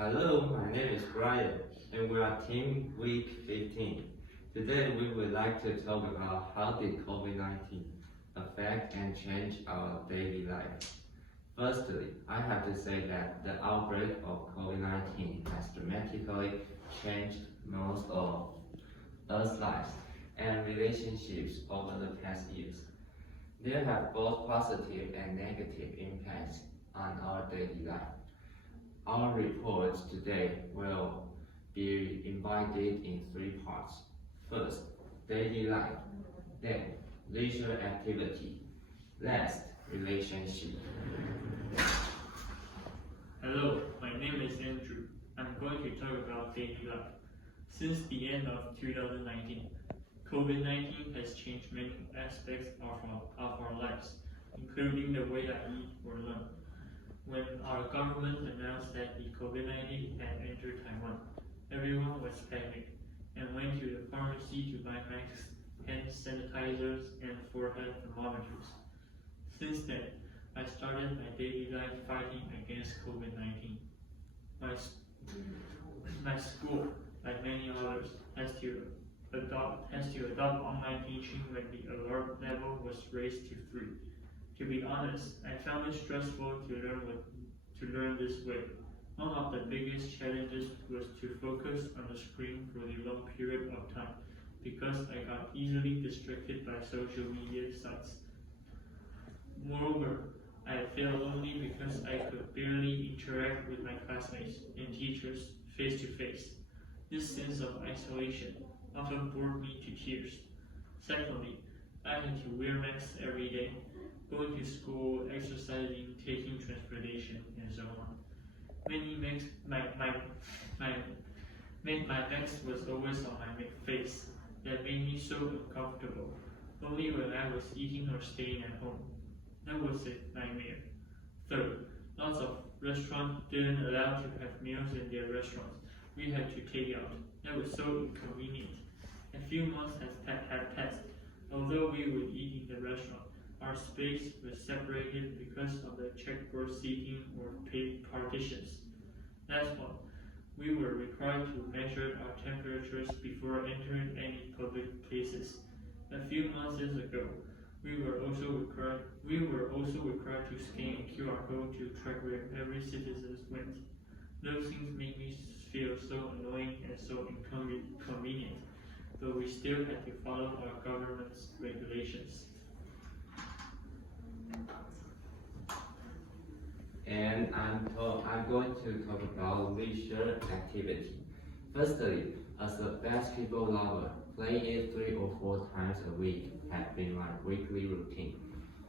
Hello, my name is Brian, and we are Team Week 15. Today we would like to talk about how did COVID-19 affect and change our daily life. Firstly, I have to say that the outbreak of COVID-19 has dramatically changed most of us lives and relationships over the past years. There have both positive and negative impacts on our daily life. Our reports today will be divided in three parts. First, daily life, then leisure activity, last, relationship. Hello, my name is Andrew. I'm going to talk about daily life. Since the end of 2019, COVID-19 has changed many aspects of our lives, including the way I eat or learn. When our government announced that the COVID-19 had entered Taiwan, everyone was panicked and went to the pharmacy to buy masks, hand sanitizers, and forehead thermometers. Since then, I started my daily life fighting against COVID-19. My school, like many others, has to adopt online teaching when the alert level was raised to 3. To be honest, I found it stressful to learn this way. One of the biggest challenges was to focus on the screen for a long period of time because I got easily distracted by social media sites. Moreover, I felt lonely because I could barely interact with my classmates and teachers face to face. This sense of isolation often bored me to tears. Secondly, I had to wear masks every day, going to school, exercising, taking transportation, and so on. My mask was always on my face. That made me so uncomfortable. Only when I was eating or staying at home. That was a nightmare. Third, lots of restaurants didn't allow to have meals in their restaurants. We had to take out. That was so inconvenient. A few months have passed. Although we would eat in the restaurant, our space was separated because of the checkboard seating or paid partitions. Last one, we were required to measure our temperatures before entering any public places. A few months ago, we were also required to scan a QR code to track where every citizen went. Those things made me feel so annoying and so inconvenient, but we still had to follow our government's regulations. And I'm going to talk about leisure activity. Firstly, as a basketball lover, playing it 3 or 4 times a week has been my weekly routine.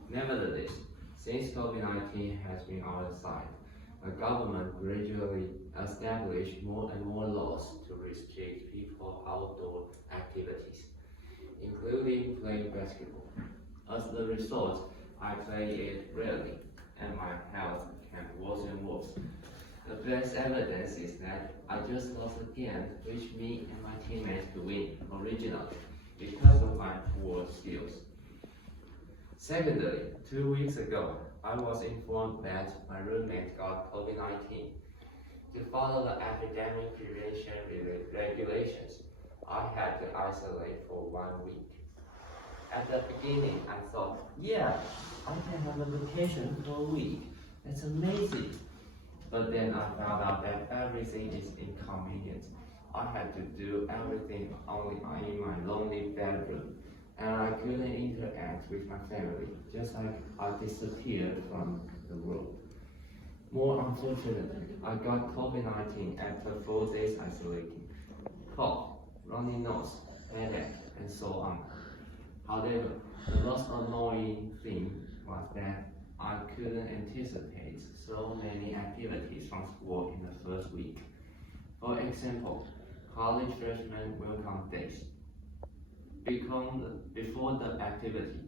Nevertheless, since COVID-19 has been on our side, the government gradually established more and more laws to restrict people's outdoor activities, including playing basketball. As a result, I play it rarely, and my health can worsen worse. The best evidence is that I just lost a game which me and my teammates could win originally because of my poor skills. Secondly, 2 weeks ago, I was informed that my roommate got COVID-19. To follow the epidemic prevention regulations, I had to isolate for 1 week. At the beginning, I thought, yeah, I can have a vacation for a week. That's amazing. But then I found out that everything is inconvenient. I had to do everything only in my lonely bedroom, and I couldn't interact with my family, just like I disappeared from the world. More unfortunately, I got COVID-19 after 4 days isolating. Cough, runny nose, headache, and so on. However, the most annoying thing was that I couldn't anticipate so many activities from school in the first week. For example, college freshman welcome days. Before the activity,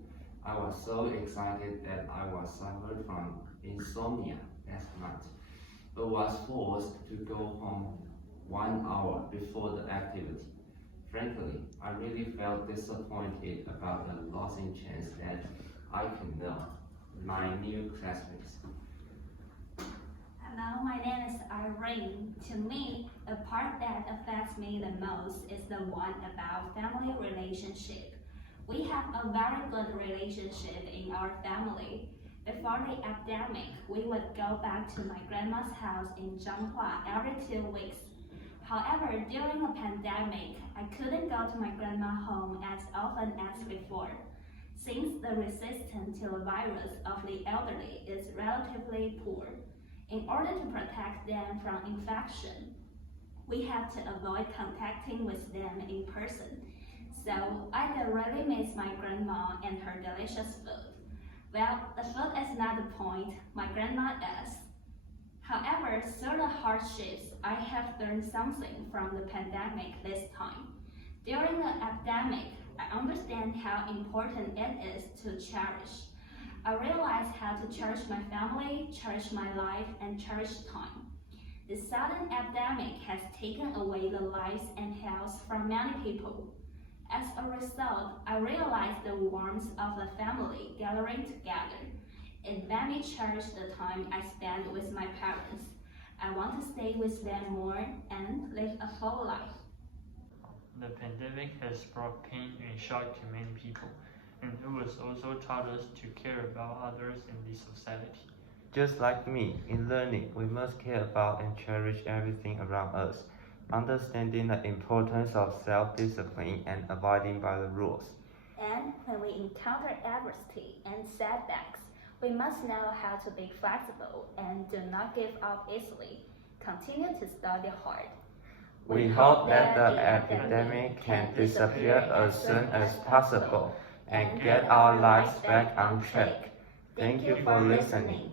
I was so excited that I was suffered from insomnia last night, but was forced to go home 1 hour before the activity. Frankly, I really felt disappointed about the losing chance that I can know my new classmates. And Hello, my name is Irene. To me, the part that affects me the most is the one about family relationship. We have a very good relationship in our family. Before the epidemic, we would go back to my grandma's house in Zhanghua every 2 weeks. However, during the pandemic, I couldn't go to my grandma's home as often as before, since the resistance to the virus of the elderly is relatively poor. In order to protect them from infection, we have to avoid contacting with them in person. So I do really miss my grandma and her delicious food. Well, the food is not the point, my grandma is. However, through the hardships, I have learned something from the pandemic this time. During the epidemic, I understand how important it is to cherish. I realized how to cherish my family, cherish my life, and cherish time. The sudden epidemic has taken away the lives and health from many people. As a result, I realized the warmth of the family gathering together. It made me cherish the time I spent with my parents. I want to stay with them more and live a full life. The pandemic has brought pain and shock to many people, and it has also taught us to care about others in this society. Just like me, in learning, we must care about and cherish everything around us, understanding the importance of self-discipline and abiding by the rules. And when we encounter adversity and setbacks, we must know how to be flexible and do not give up easily. Continue to study hard. We hope that the epidemic can disappear as soon as possible and get our lives back on track. Thank you for listening.